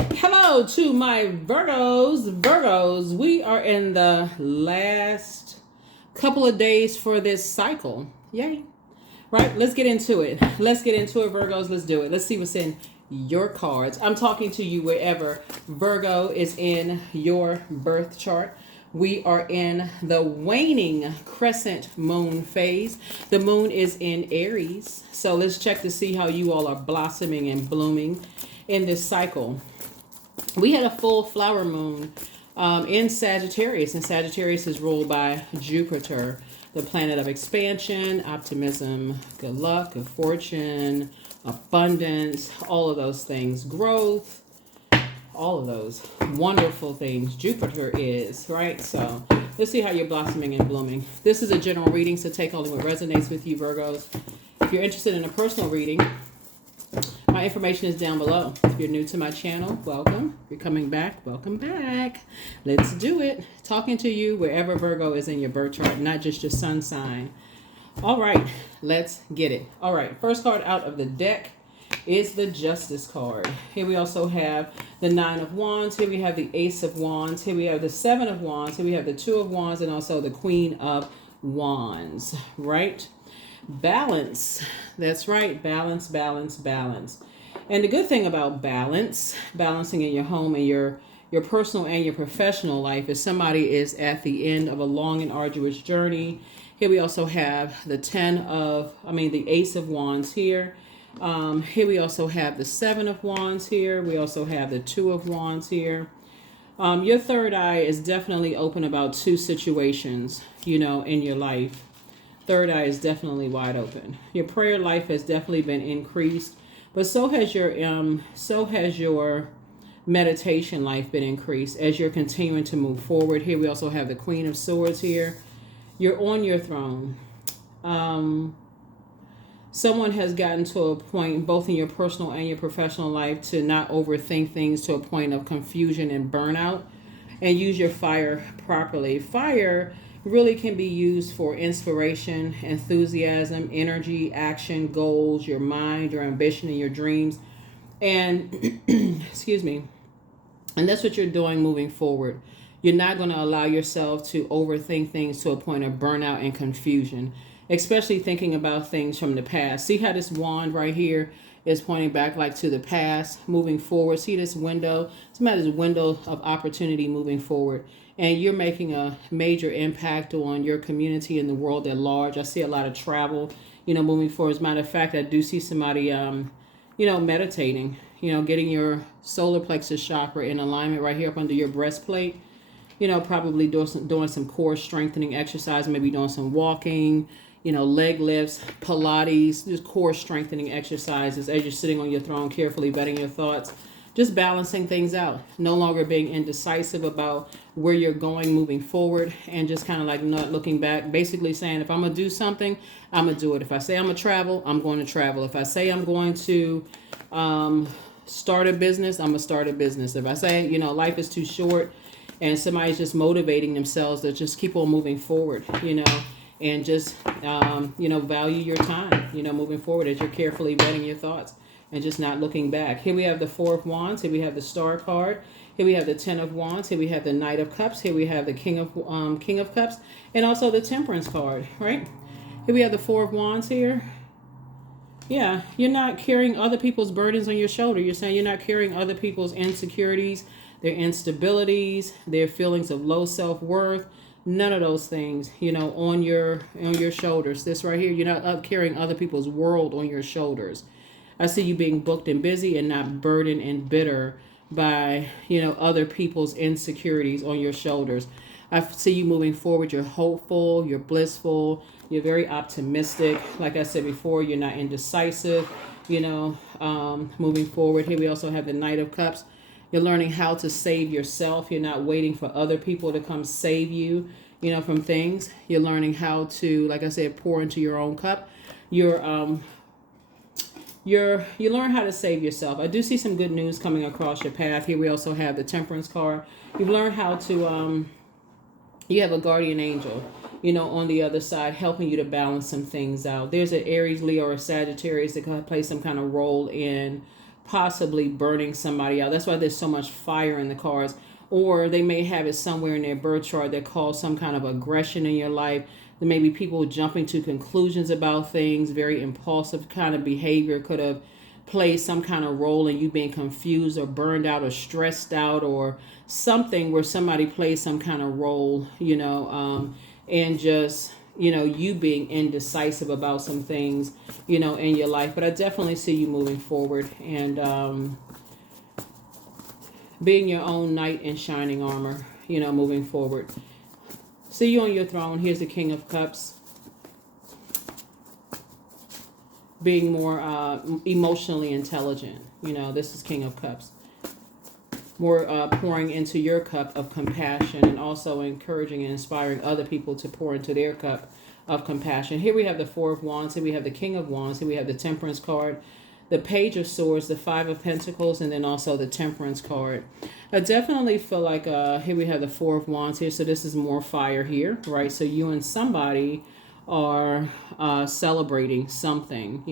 Hello to my Virgos. We are in the last couple of days for this cycle. Yay. Right, let's get into it. Virgos. Let's do it. Let's see what's in your cards. I'm talking to you wherever Virgo is in your birth chart. We are in the waning crescent moon phase. The moon is in Aries. So let's check to see how you all are blossoming and blooming in this cycle. We had a full flower moon in Sagittarius, and Sagittarius is ruled by Jupiter, the planet of expansion, optimism, good luck, good fortune, abundance, all of those things, growth, all of those wonderful things Jupiter is, right? So let's see how you're blossoming and blooming. This is a general reading, so take only what resonates with you, Virgos. If you're interested in a personal reading, my information is down below. If you're new to my channel, welcome. If you're coming back, welcome back. Let's do it. Talking to you wherever Virgo is in your birth chart, not just your sun sign. All right, let's get it. All right, first card out of the deck is the Justice card. Here we also have the Nine of Wands. Here we have the Ace of Wands. Here we have the Seven of Wands. Here we have the Two of Wands and also the Queen of Wands, right? Balance. That's right. Balance, balance, balance. And the good thing about balancing in your home and your personal and your professional life, is somebody is at the end of a long and arduous journey. Here we also have the the Ace of Wands here. Here we also have the Seven of Wands here. We also have the Two of Wands here. Your third eye is definitely open about two situations, in your life. Third eye is definitely wide open. Your prayer life has definitely been increased, but so has your meditation life been increased as you're continuing to move forward. Here we also have the Queen of Swords here. You're on your throne. Someone has gotten to a point, both in your personal and your professional life, to not overthink things to a point of confusion and burnout, and use your fire properly. Fire really can be used for inspiration, enthusiasm, energy, action, goals, your mind, your ambition, and your dreams. And excuse me. And that's what you're doing moving forward. You're not going to allow yourself to overthink things to a point of burnout and confusion, especially thinking about things from the past. See how this wand right here is pointing back like to the past, moving forward. See this window? Somebody's window of opportunity moving forward. And you're making a major impact on your community and the world at large. I see a lot of travel, moving forward. As a matter of fact, I do see somebody, meditating, getting your solar plexus chakra in alignment right here up under your breastplate. Probably doing some core strengthening exercise, maybe doing some walking, leg lifts, Pilates, just core strengthening exercises as you're sitting on your throne, carefully vetting your thoughts. Just balancing things out, no longer being indecisive about where you're going moving forward, and just kind of like not looking back, basically saying, if I'm going to do something, I'm going to do it. If I say I'm going to travel, I'm going to travel. If I say I'm going to start a business, I'm going to start a business. If I say, life is too short and somebody's just motivating themselves to just keep on moving forward, and just, value your time, moving forward as you're carefully vetting your thoughts and just not looking back. Here we have the Four of Wands. Here we have the Star card. Here we have the Ten of Wands. Here we have the Knight of Cups. Here we have the King of Cups, and also the Temperance card, right? Here we have the Four of Wands here. Yeah, you're not carrying other people's burdens on your shoulder. You're saying you're not carrying other people's insecurities, their instabilities, their feelings of low self-worth. None of those things, on your shoulders. This right here, you're not carrying other people's world on your shoulders. I see you being booked and busy and not burdened and bitter by, other people's insecurities on your shoulders. I see you moving forward. You're hopeful, you're blissful, you're very optimistic. Like I said before, you're not indecisive, moving forward. Here we also have the Knight of Cups. You're learning how to save yourself. You're not waiting for other people to come save you, from things. You're learning how to, like I said, pour into your own cup. You learn how to save yourself. I do see some good news coming across your path. Here we also have the Temperance card. You've learned how to you have a guardian angel, on the other side, helping you to balance some things out. There's an Aries, Leo, or Sagittarius that can play some kind of role in possibly burning somebody out. That's why there's so much fire in the cards. Or they may have it somewhere in their birth chart that calls some kind of aggression in your life. There may be people jumping to conclusions about things. Very impulsive kind of behavior could have played some kind of role in you being confused or burned out or stressed out, or something where somebody plays some kind of role, and just, you being indecisive about some things, in your life. But I definitely see you moving forward and being your own knight in shining armor, moving forward. See you on your throne. Here's the King of Cups. Being more emotionally intelligent. This is King of Cups. More pouring into your cup of compassion, and also encouraging and inspiring other people to pour into their cup of compassion. Here we have the Four of Wands. Here we have the King of Wands. Here we have the Temperance card, the Page of Swords, the Five of Pentacles, and then also the Temperance card. I definitely feel like here we have the Four of Wands here. So this is more fire here, right? So you and somebody are celebrating something,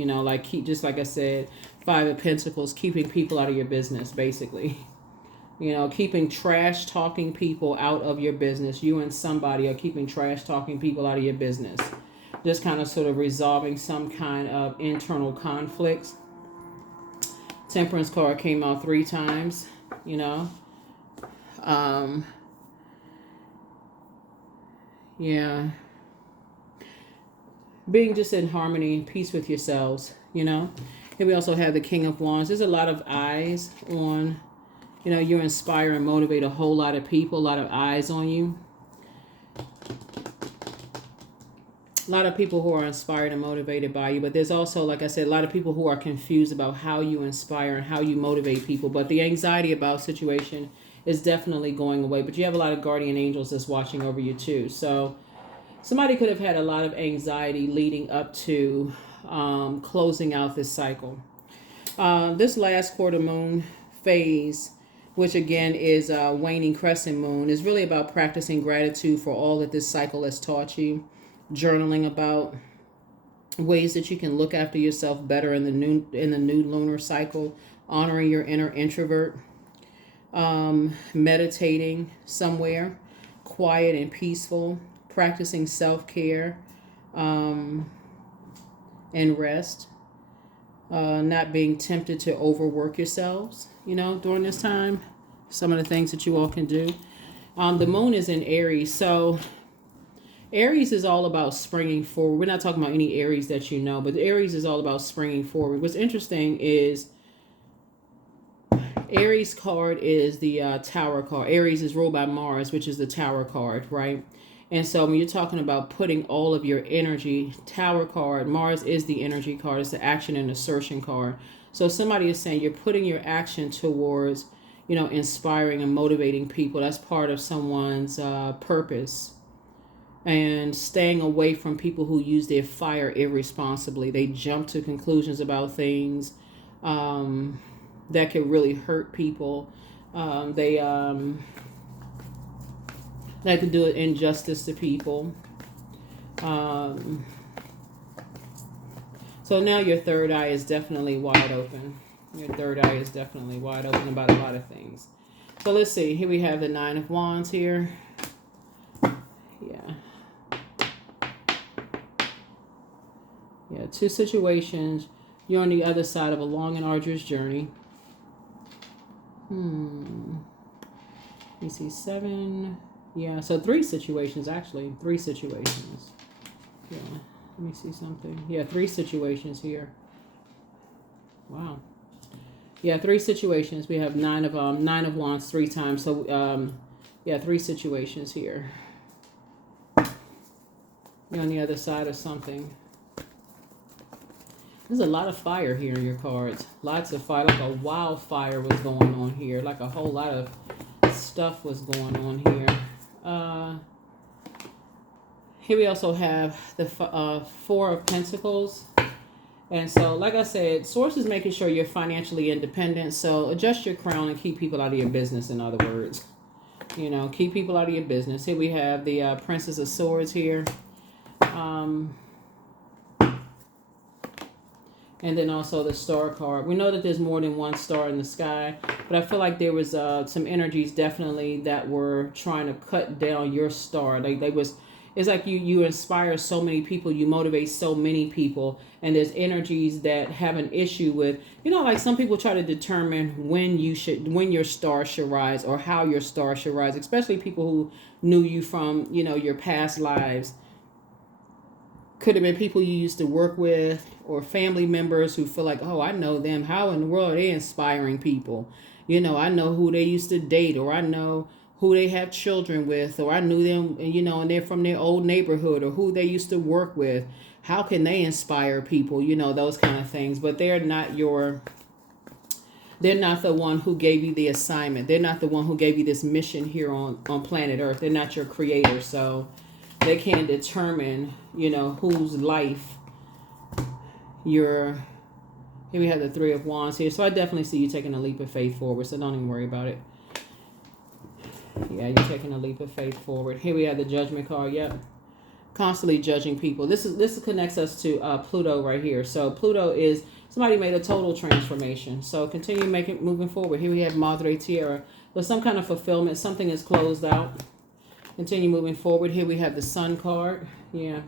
just like I said, Five of Pentacles, keeping people out of your business, basically. Keeping trash talking people out of your business. You and somebody are keeping trash talking people out of your business. Just kind of sort of resolving some kind of internal conflicts. Temperance card came out 3 times, yeah. Being just in harmony, peace with yourselves, Here we also have the King of Wands. There's a lot of eyes on, you inspire and motivate a whole lot of people, a lot of eyes on you. A lot of people who are inspired and motivated by you, but there's also, like I said, a lot of people who are confused about how you inspire and how you motivate people. But the anxiety about situation is definitely going away. But you have a lot of guardian angels that's watching over you too. So somebody could have had a lot of anxiety leading up to closing out this cycle. This last quarter moon phase, which again is waning crescent moon, is really about practicing gratitude for all that this cycle has taught you. Journaling about ways that you can look after yourself better in the new lunar cycle. Honoring your inner introvert. Meditating somewhere quiet and peaceful. Practicing self-care and rest. Not being tempted to overwork yourselves, during this time. Some of the things that you all can do. The moon is in Aries, so Aries is all about springing forward. We're not talking about any Aries that you know, but Aries is all about springing forward. What's interesting is Aries card is the Tower card. Aries is ruled by Mars, which is the Tower card, right? And so when you're talking about putting all of your energy, Tower card, Mars is the energy card. It's the action and assertion card. So somebody is saying you're putting your action towards, inspiring and motivating people. That's part of someone's purpose. And staying away from people who use their fire irresponsibly. They jump to conclusions about things that can really hurt people. They can do injustice to people. So now your third eye is definitely wide open. Your third eye is definitely wide open about a lot of things. So let's see. Here we have the Nine of Wands here. Yeah, 2 situations. You're on the other side of a long and arduous journey. Let me see, 7. Yeah, so 3 situations, actually. 3 situations. Yeah, let me see something. Yeah, 3 situations here. Wow. Yeah, 3 situations. We have Nine of Wands 3 times. So, yeah, 3 situations here. You're on the other side of something. There's a lot of fire here in your cards. Lots of fire. Like a wildfire was going on here. Like a whole lot of stuff was going on here. Here we also have the 4 of Pentacles. And so, like I said, Source is making sure you're financially independent. So adjust your crown and keep people out of your business, in other words. Keep people out of your business. Here we have the Princess of Swords here. And then also the star card. We know that there's more than one star in the sky, but I feel like there was some energies definitely that were trying to cut down your star. They was, it's like you inspire so many people, you motivate so many people, and there's energies that have an issue with, like some people try to determine when your star should rise or how your star should rise, especially people who knew you from, your past lives. Could have been people you used to work with or family members who feel like, oh, I know them. How in the world are they inspiring people? I know who they used to date, or I know who they have children with, or I knew them, and they're from their old neighborhood, or who they used to work with. How can they inspire people? Those kind of things. But they're not the one who gave you the assignment. They're not the one who gave you this mission here on planet Earth. They're not your creator. So they can't determine, whose life you're. Here we have the Three of Wands here. So I definitely see you taking a leap of faith forward. So don't even worry about it. Yeah, you're taking a leap of faith forward. Here we have the Judgment card. Yep. Constantly judging people. This connects us to Pluto right here. So Pluto is somebody made a total transformation. So continue moving forward. Here we have Madre Tierra. But some kind of fulfillment. Something is closed out. Continue moving forward. Here we have the Sun card. Yeah.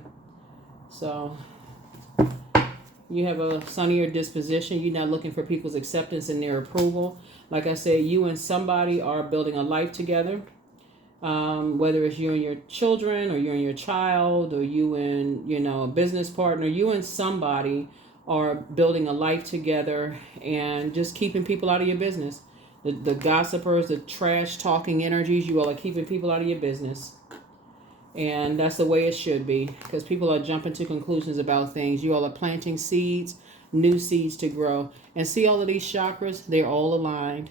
So you have a sunnier disposition. You're not looking for people's acceptance and their approval. Like I said, you and somebody are building a life together. Whether it's you and your children, or you and your child, or you and, a business partner, you and somebody are building a life together and just keeping people out of your business. The gossipers, the trash talking energies, you all are keeping people out of your business. And that's the way it should be, because people are jumping to conclusions about things. You all are planting seeds, new seeds to grow. And see all of these chakras, they're all aligned.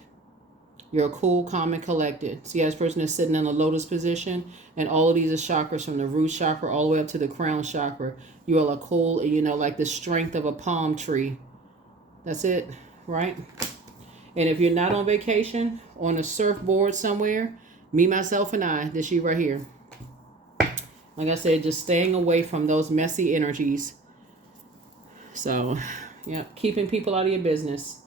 You're cool, calm, and collected. See how this person is sitting in a lotus position, and all of these are chakras from the root chakra all the way up to the crown chakra. You all are cool, like the strength of a palm tree. That's it, right? And if you're not on vacation, on a surfboard somewhere, me, myself, and I, this you right here. Like I said, just staying away from those messy energies. So, yeah, keeping people out of your business.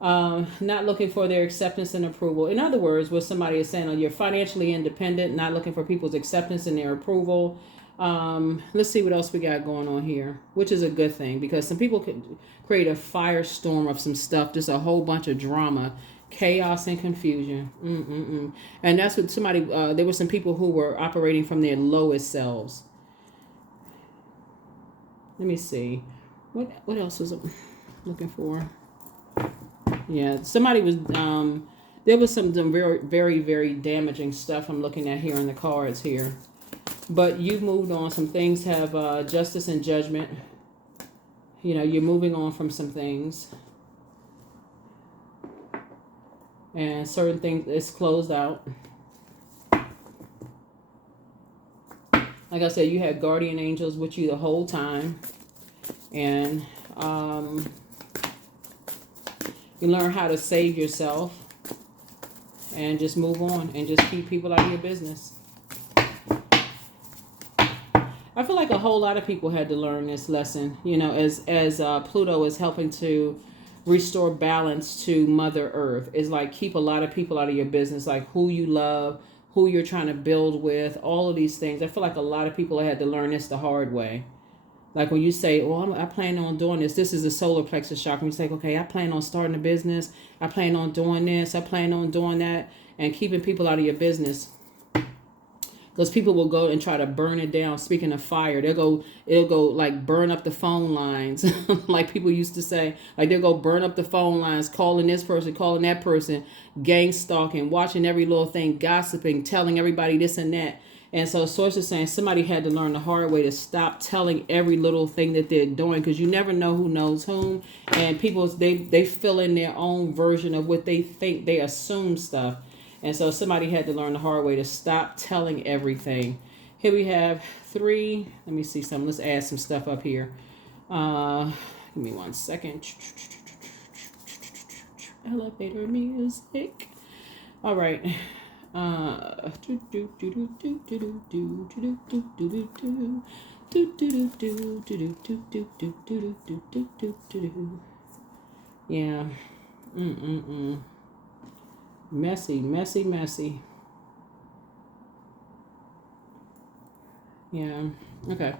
Not looking for their acceptance and approval. In other words, what somebody is saying, you're financially independent, not looking for people's acceptance and their approval. Let's see what else we got going on here, which is a good thing, because some people could create a firestorm of some stuff, just a whole bunch of drama, chaos, and confusion. And that's what somebody, there were some people who were operating from their lowest selves. Let me see. What else was I looking for? Yeah, somebody was, there was some very, very, very damaging stuff I'm looking at here in the cards here. But you've moved on. Some things have justice and judgment. You're moving on from some things. And certain things, it's closed out. Like I said, you had guardian angels with you the whole time. And you learn how to save yourself and just move on and just keep people out of your business. I feel like a whole lot of people had to learn this lesson, as Pluto is helping to restore balance to Mother Earth. It's like keep a lot of people out of your business, like who you love, who you're trying to build with, all of these things. I feel like a lot of people had to learn this the hard way. Like when you say, well, I plan on doing this. This is the solar plexus chakra. You say, okay, I plan on starting a business. I plan on doing this. I plan on doing that. And keeping people out of your business. Those people will go and try to burn it down. Speaking of fire, it'll go like burn up the phone lines. Like people used to say, like they'll go burn up the phone lines, calling this person, calling that person, gang stalking, watching every little thing, gossiping, telling everybody this and that. And so Source is saying somebody had to learn the hard way to stop telling every little thing that they're doing, because you never know who knows whom. And people, they fill in their own version of what they think. They assume stuff. And so somebody had to learn the hard way to stop telling everything. Here we have 3. Let me see something. Let's add some stuff up here. Give me 1 second. Elevator music. All right. Do do do do do do do do do do do do do do. Yeah. Messy, messy, messy. Yeah. Okay.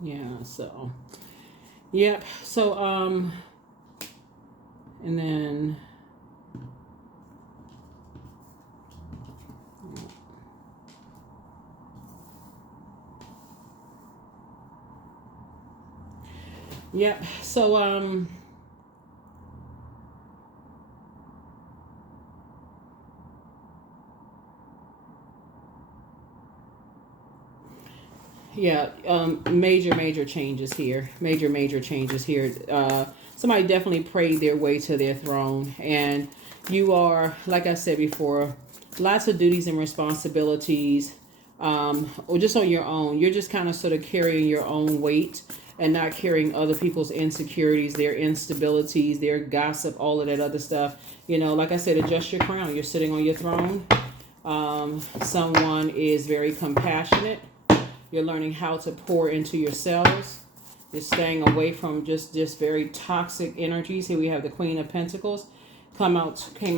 Yeah, so yep. So and then yep. So yeah, major changes here. Major changes here. Somebody definitely prayed their way to their throne, and you are, like I said before, lots of duties and responsibilities, or just on your own. You're just kind of sort of carrying your own weight and not carrying other people's insecurities, their instabilities, their gossip, all of that other stuff. You know, like I said, adjust your crown. You're sitting on your throne. Someone is very compassionate. You're learning how to pour into yourselves. You're staying away from just very toxic energies. Here we have the Queen of Pentacles came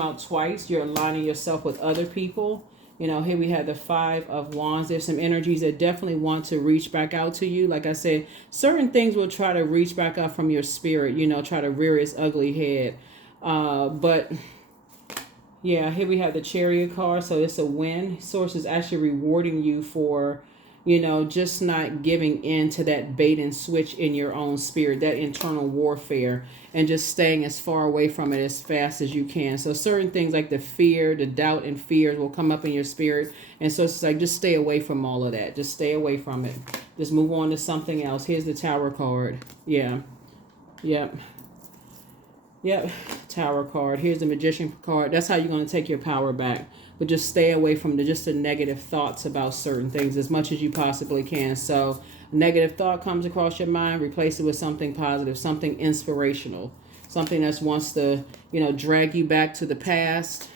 out twice. You're aligning yourself with other people. You know, here we have the Five of Wands. There's some energies that definitely want to reach back out to you. Like I said, certain things will try to reach back up from your spirit, you know, try to rear its ugly head. But yeah, here we have the Chariot card. So it's a win. Source is actually rewarding you for, you know, just not giving in to that bait and switch in your own spirit, that internal warfare, and just staying as far away from it as fast as you can. So certain things like the fear, the doubt and fears will come up in your spirit. And so it's like, just stay away from all of that. Just stay away from it. Just move on to something else. Here's the Tower card. Yeah. Yep. Yep. Tower card. Here's the Magician card. That's how you're going to take your power back. But just stay away from the negative thoughts about certain things as much as you possibly can. So a negative thought comes across your mind, replace it with something positive, something inspirational, something that wants to, you know, drag you back to the past,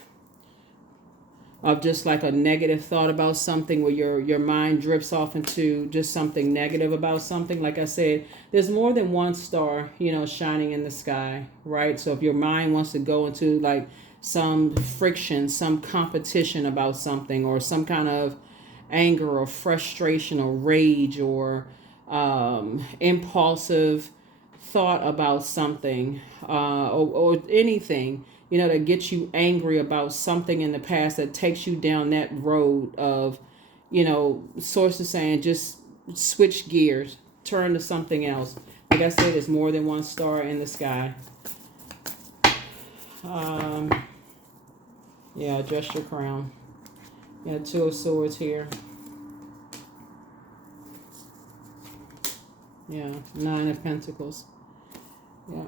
of just like a negative thought about something where your mind drifts off into just something negative about something. Like I said, there's more than one star, you know, shining in the sky, right? So if your mind wants to go into like some friction, some competition about something, or some kind of anger or frustration or rage or impulsive thought about something, or anything, you know, that gets you angry about something in the past, that takes you down that road of, you know, sources saying just switch gears, turn to something else. Like I said, there's more than one star in the sky. Yeah, adjust your crown. Yeah, Two of Swords here. Yeah, Nine of Pentacles. Yeah.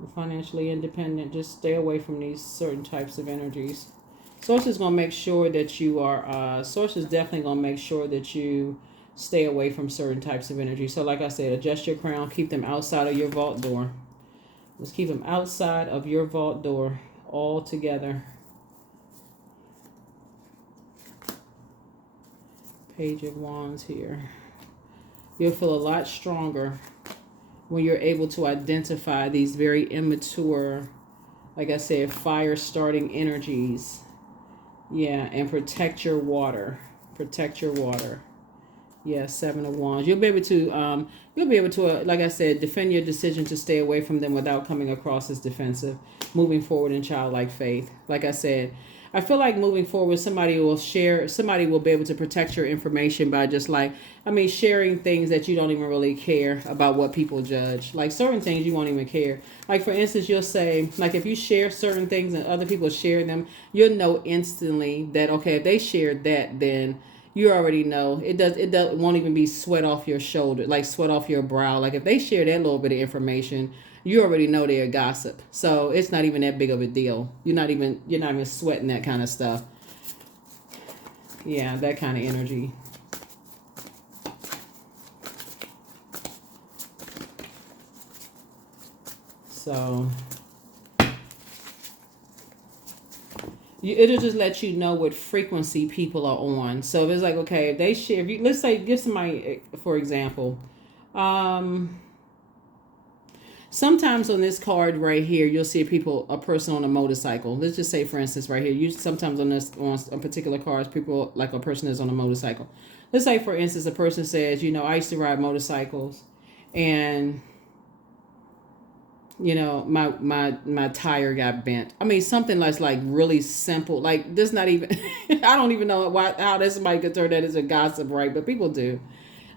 You're financially independent. Just stay away from these certain types of energies. Source is going to make sure that you are, Source is definitely going to make sure that you stay away from certain types of energy. So like I said, adjust your crown. Keep them outside of your vault door. Let's keep them outside of your vault door altogether. Page of Wands here. You'll feel a lot stronger when you're able to identify these very immature, like I said, fire starting energies. Yeah, and protect your water. Protect your water. Yeah, Seven of Wands. You'll be able to, like I said, defend your decision to stay away from them without coming across as defensive. Moving forward in childlike faith. Like I said, I feel like moving forward, somebody will be able to protect your information by just sharing things that you don't even really care about what people judge. Like certain things you won't even care. Like for instance, you'll say, like if you share certain things and other people share them, you'll know instantly that, okay, if they shared that, then you already know it won't even be sweat off your shoulder, like sweat off your brow. Like if they share that little bit of information, you already know they're gossip. So it's not even that big of a deal. You're not even sweating that kind of stuff. Yeah, that kind of energy. So it'll just let you know what frequency people are on. So if it's like, okay, if they share, if you, let's say, give somebody, for example, sometimes on this card right here, you'll see a person on a motorcycle. Let's just say, for instance, right here, you sometimes on particular cards, people like a person is on a motorcycle. Let's say, for instance, a person says, I used to ride motorcycles, and my tire got bent. I mean, something that's like really simple. Like this, not even. I don't even know how this somebody could turn that as a gossip, right? But people do.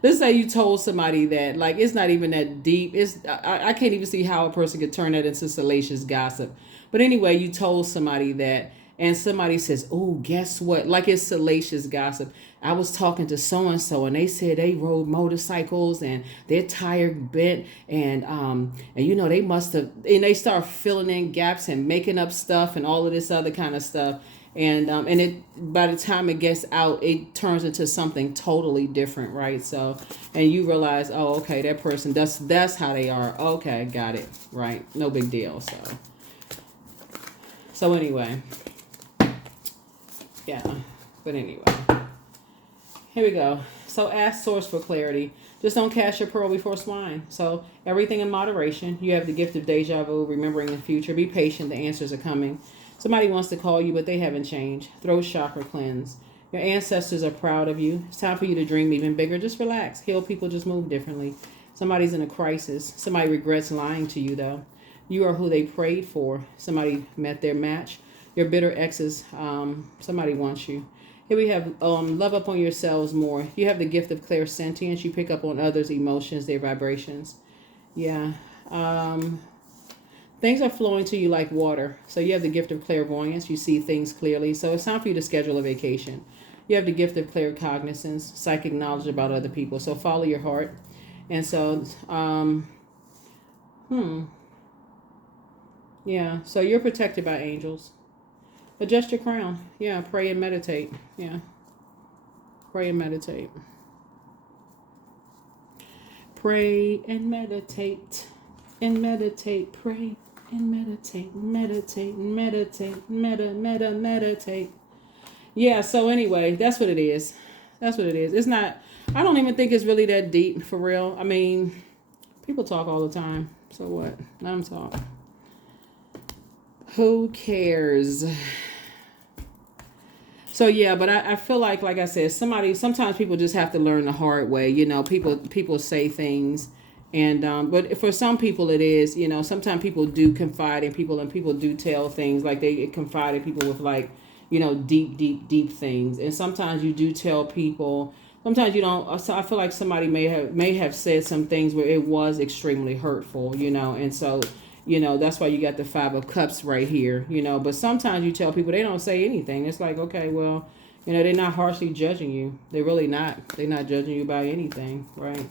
Let's say you told somebody that, like, it's not even that deep. I can't even see how a person could turn that into salacious gossip. But anyway, you told somebody that, and somebody says, "Oh, guess what?" Like it's salacious gossip. I was talking to so and so, and they said they rode motorcycles and their tire bent, and they must have. And they start filling in gaps and making up stuff and all of this other kind of stuff. And it, by the time it gets out, it turns into something totally different, right? So, and you realize, oh, okay, that person, that's how they are. Okay, got it, right? No big deal. So anyway, yeah. But anyway, here we go. So ask source for clarity. Just don't cast your pearl before swine. So everything in moderation. You have the gift of deja vu, remembering the future. Be patient. The answers are coming. Somebody wants to call you, but they haven't changed. Throat chakra cleanse. Your ancestors are proud of you. It's time for you to dream even bigger. Just relax. Heal people just move differently. Somebody's in a crisis. Somebody regrets lying to you, though. You are who they prayed for. Somebody met their match. Your bitter exes, somebody wants you. Here we have love up on yourselves more. You have the gift of clairsentience. You pick up on others' emotions, their vibrations. Yeah. Things are flowing to you like water. So you have the gift of clairvoyance. You see things clearly. So it's time for you to schedule a vacation. You have the gift of claircognizance, psychic knowledge about other people. So follow your heart. And so, yeah. So you're protected by angels. Adjust your crown. Yeah. Pray and meditate. Yeah. Pray and meditate. Pray and meditate. And meditate. Pray. And meditate, meditate. Yeah, so anyway, that's what it is. It's not, I don't even think it's really that deep, for real. I mean, people talk all the time. So what? Let them talk. Who cares? So yeah, but I feel like I said, sometimes people just have to learn the hard way. People say things. And but for some people it is, sometimes people do confide in people, and people do tell things, like they confide in people with deep things. And sometimes you do tell people, sometimes you don't. So I feel like somebody may have said some things where it was extremely hurtful, and so that's why you got the 5 of Cups right here, but sometimes you tell people, they don't say anything. It's like, okay, well, they're not harshly judging you. They're really not. They're not judging you about anything, right?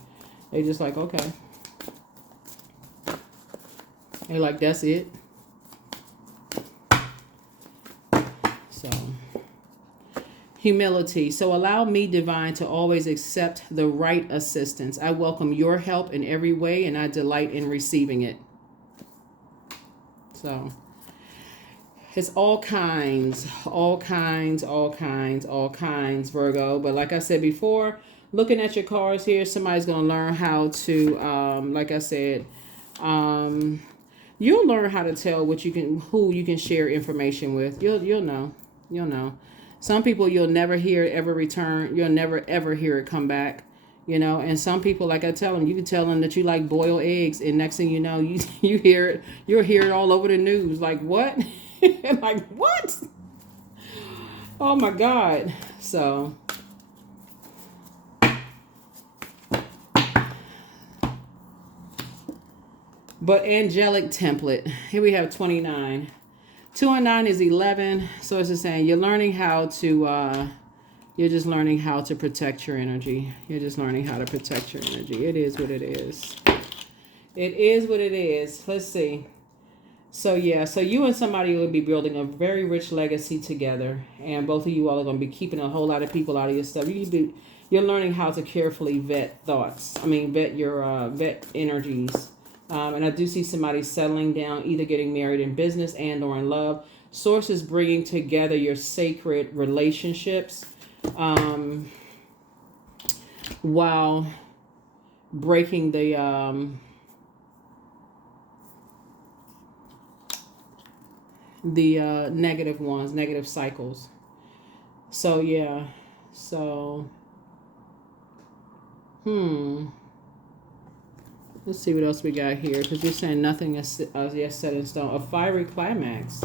They just like, okay. They're like, that's it. So, humility. So allow me, divine, to always accept the right assistance. I welcome your help in every way, and I delight in receiving it. So, it's all kinds, Virgo. But like I said before, looking at your cards here, somebody's going to learn how to, like I said, you'll learn how to tell who you can share information with. You'll know. Some people you'll never hear it ever return. You'll never ever hear it come back. And some people, like I tell them, you can tell them that you like boiled eggs, and next thing you know, you hear it. You'll hear it all over the news. Like what? Like what? Oh my God. So. But angelic template. Here we have 29. 2 and 9 is 11. So it's just saying you're learning how to, you're just learning how to protect your energy. You're just learning how to protect your energy. It is what it is. It is what it is. Let's see. So yeah, so you and somebody will be building a very rich legacy together. And both of you all are going to be keeping a whole lot of people out of your stuff. You're learning how to carefully vet thoughts. Vet your, vet energies. And I do see somebody settling down, either getting married in business and or in love. Source is bringing together your sacred relationships while breaking the negative ones, negative cycles. So yeah, so let's see what else we got here, because you're saying nothing is yet set in stone. A fiery climax.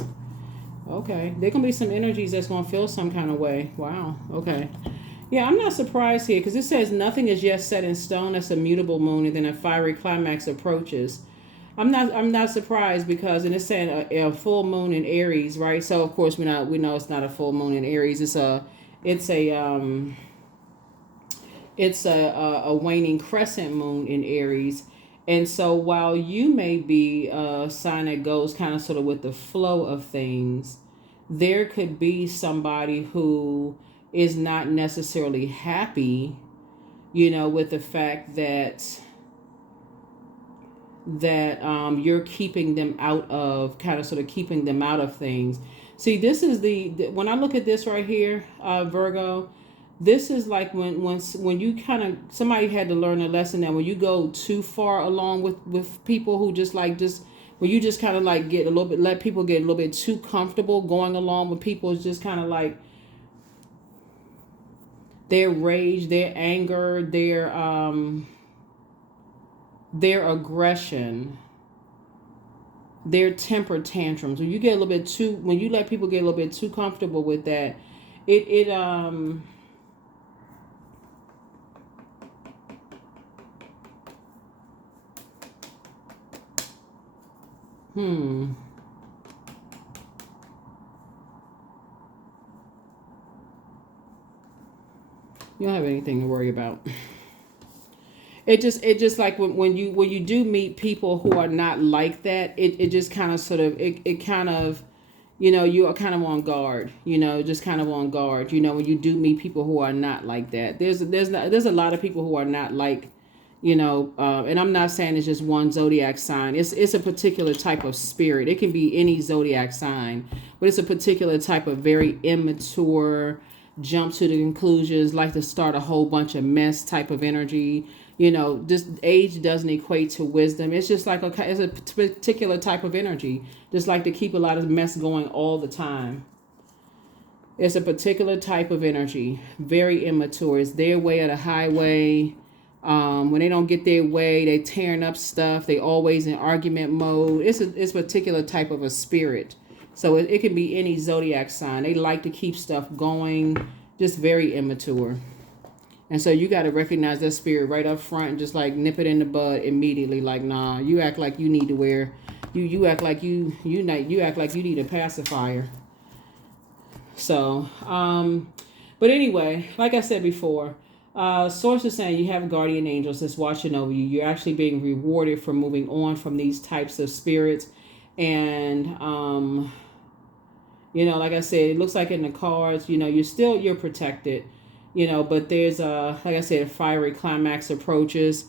Okay, there can be some energies that's gonna feel some kind of way. Wow. Okay. Yeah, I'm not surprised here because it says nothing is yet set in stone. That's a mutable moon, and then a fiery climax approaches. I'm not surprised because, and it's saying a full moon in Aries, right? So of course we know it's not a full moon in Aries. It's a waning crescent moon in Aries. And so while you may be a sign that goes kind of sort of with the flow of things, there could be somebody who is not necessarily happy, with the fact that you're keeping them out of, kind of sort of keeping them out of things. See, this is when I look at this right here, Virgo, this is like when you kind of, somebody had to learn a lesson that when you go too far along with people who when you just kind of like get a little bit, let people get a little bit too comfortable going along with people, is just kind of like their rage, their anger, their aggression, their temper tantrums. When you let people get a little bit too comfortable with that, it you don't have anything to worry about. It just like when you do meet people who are not like that, it just kind of sort of it kind of, you are kind of on guard, just kind of on guard, when you do meet people who are not like that. There's a lot of people who are not like, and I'm not saying it's just one zodiac sign. It's a particular type of spirit. It can be any zodiac sign, but it's a particular type of very immature, jump to the conclusions, like to start a whole bunch of mess type of energy. Just age doesn't equate to wisdom. It's just like it's a particular type of energy. Just like to keep a lot of mess going all the time. It's a particular type of energy. Very immature. It's their way or the highway. When they don't get their way, they tearing up stuff. They always in argument mode. It's a particular type of a spirit. So it can be any zodiac sign. They like to keep stuff going. Just very immature. And so you got to recognize that spirit right up front and just like nip it in the bud immediately. Like, nah, you act like you need to wear, you act like you act like you need a pacifier. So, but anyway, like I said before, source is saying you have guardian angels that's watching over you. You're actually being rewarded for moving on from these types of spirits. And, like I said, it looks like in the cards, you're protected. But there's like I said, a fiery climax approaches.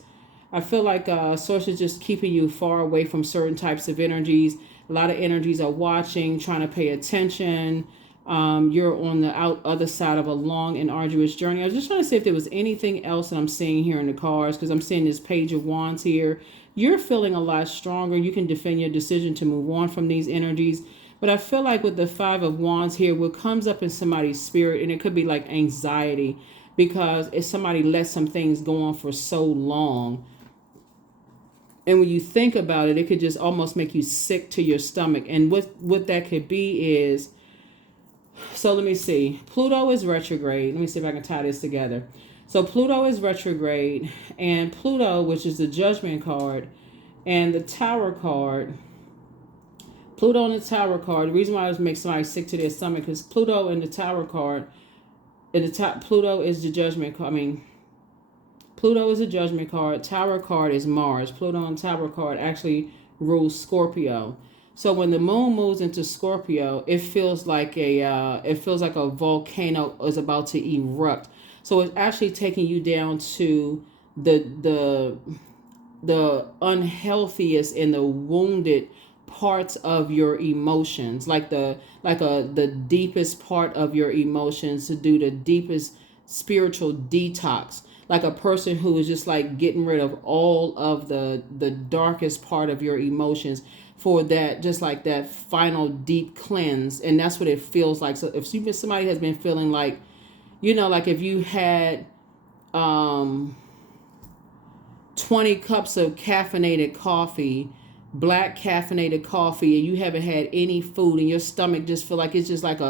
I feel like source is just keeping you far away from certain types of energies. A lot of energies are watching, trying to pay attention. You're on the other side of a long and arduous journey. I was just trying to see if there was anything else that I'm seeing here in the cards, because I'm seeing this Page of Wands here. You're feeling a lot stronger. You can defend your decision to move on from these energies. But I feel like with the Five of Wands here, what comes up in somebody's spirit, and it could be like anxiety, because if somebody lets some things go on for so long, and when you think about it, it could just almost make you sick to your stomach. And what that could be is, so let me see. Pluto is retrograde. Let me see if I can tie this together. So Pluto is retrograde, and Pluto, which is the Judgment card, and the Tower card. Pluto and the Tower card. The reason why it makes somebody sick to their stomach, because Pluto and the Tower card, Pluto is the Judgment card. Pluto is a Judgment card. Tower card is Mars. Pluto and Tower card actually rules Scorpio. So when the moon moves into Scorpio, it feels like a volcano is about to erupt. So it's actually taking you down to the the unhealthiest and the wounded parts of your emotions, like the deepest part of your emotions, to do the deepest spiritual detox, like a person who is just like getting rid of all of the darkest part of your emotions, for that, just like that final deep cleanse. And that's what it feels like. So if somebody has been feeling like, like if you had 20 cups of caffeinated coffee, black caffeinated coffee, and you haven't had any food, and your stomach just feel like it's just like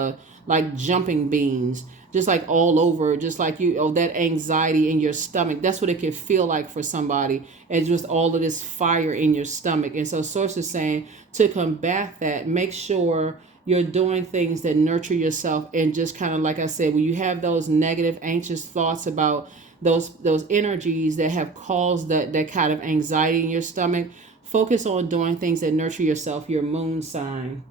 jumping beans, just like all over, just like that anxiety in your stomach. That's what it can feel like for somebody. And just all of this fire in your stomach. And so Source is saying, to combat that, make sure you're doing things that nurture yourself. And just kind of, like I said, when you have those negative, anxious thoughts about those energies that have caused that kind of anxiety in your stomach, focus on doing things that nurture yourself. Your moon sign.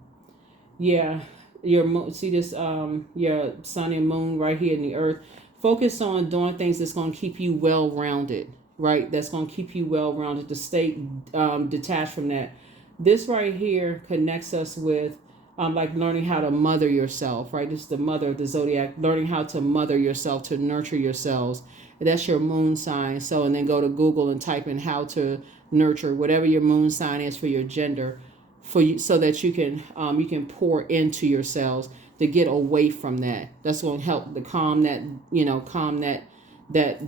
Yeah. Your moon, see this, your sun and moon right here in the earth. Focus on doing things that's going to keep you well rounded, right? That's going to keep you well rounded, to stay detached from that. This right here connects us with like learning how to mother yourself, right? This is the mother of the zodiac, learning how to mother yourself, to nurture yourselves. That's your moon sign. So, and then go to Google and type in how to nurture whatever your moon sign is for your gender, for you, so that you can pour into yourselves, to get away from that. That's going to help to calm that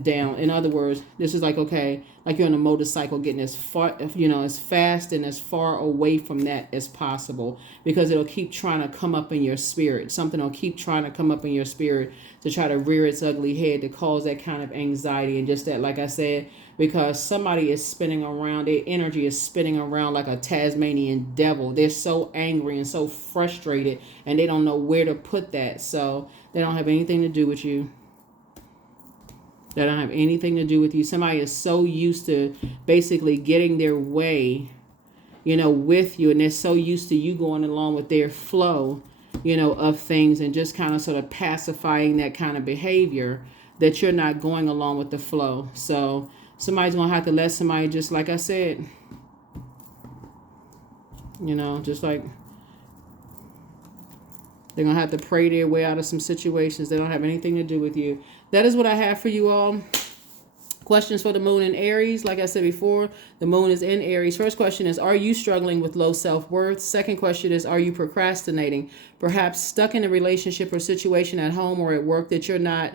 down. In other words, this is like, okay, like you're on a motorcycle, getting as far, as fast and as far away from that as possible, because it'll keep trying to come up in your spirit. Something will keep trying to come up in your spirit to try to rear its ugly head, to cause that kind of anxiety. And just that, like I said, because somebody is spinning around, their energy is spinning around like a Tasmanian devil. They're so angry and so frustrated, and they don't know where to put that. So they don't have anything to do with you. That don't have anything to do with you. Somebody is so used to basically getting their way, with you. And they're so used to you going along with their flow, of things, and just kind of sort of pacifying that kind of behavior, that you're not going along with the flow. So somebody's going to have to let somebody, just like I said, just like they're going to have to pray their way out of some situations that don't have anything to do with you. That is what I have for you all. Questions for the moon in Aries. Like I said before, the moon is in Aries. First question is, are you struggling with low self-worth? Second question is, are you procrastinating? Perhaps stuck in a relationship or situation at home or at work that you're not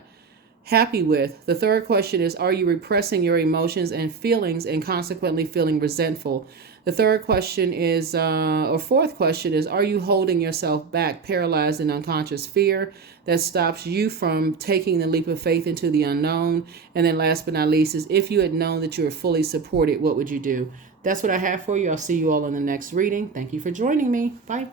happy with. The third question is, are you repressing your emotions and feelings and consequently feeling resentful? The third question is, or fourth question is, are you holding yourself back, paralyzed in unconscious fear that stops you from taking the leap of faith into the unknown? And then last but not least is, if you had known that you were fully supported, what would you do? That's what I have for you. I'll see you all in the next reading. Thank you for joining me. Bye.